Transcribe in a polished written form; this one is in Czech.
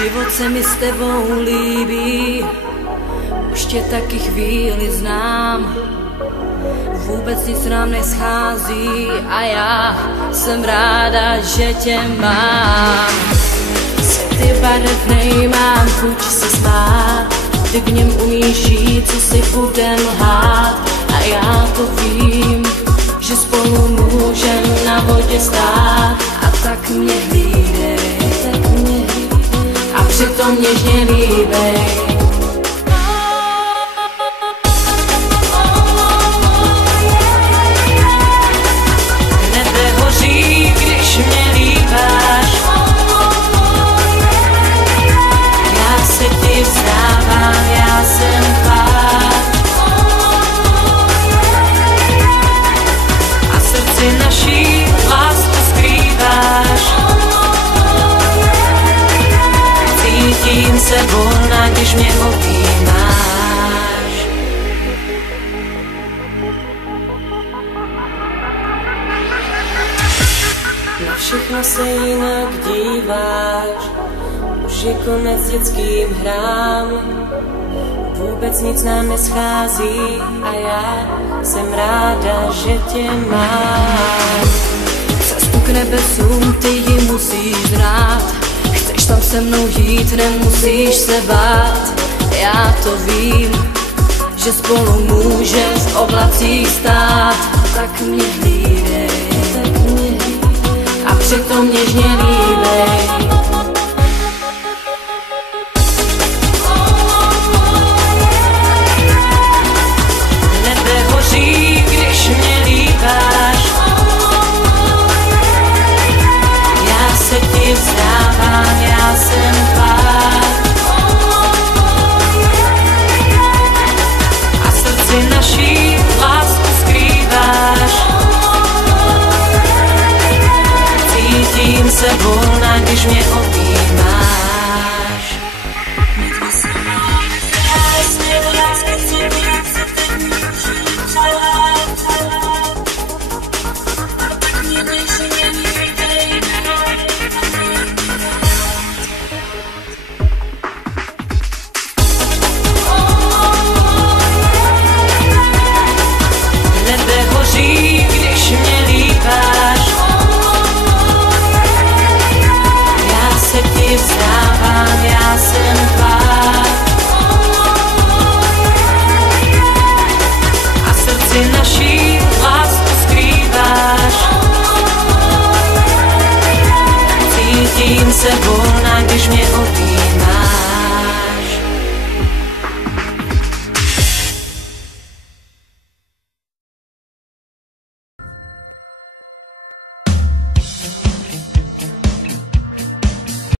Život se mi s tebou líbí, už tě taky chvíli znám. Vůbec nic nám neschází a já jsem ráda, že tě mám. Světy barevnej, mám chuť se smát, ty v něm umíš žít, co si budem lhát. A já to vím, že spolu můžem na vodě stát. A tak mě hlídej, a přitom něžně líbej. Nebe hoří, když mě líbáš. Já se ti vzdávám, já jsem tvá. A srdci naší lásku skrýváš. Cítím se volna, když mě objímáš. Na všechno se jinak díváš, už je konec dětským hrám. Vůbec nic nám neschází a já jsem ráda, že tě mám. Cestu k nebesům ty ji musíš znát, chceš tam se mnou jít, nemusíš se bát. Já to vím, že spolu můžem v oblacích stát. Tak mě hlídej, a přitom něžně líbej. Nebe hoří, když mě líbáš. Já se ti vzdávám, já jsem tvá. A srdci naší lásku skrýváš. Cítím se volna, když mě objímáš. Nebe hoří, když mě líbáš. Já se ti vzdávám, já jsem tvá. A srdci naší lásku skrýváš. Cítím se volna, když mě objímáš.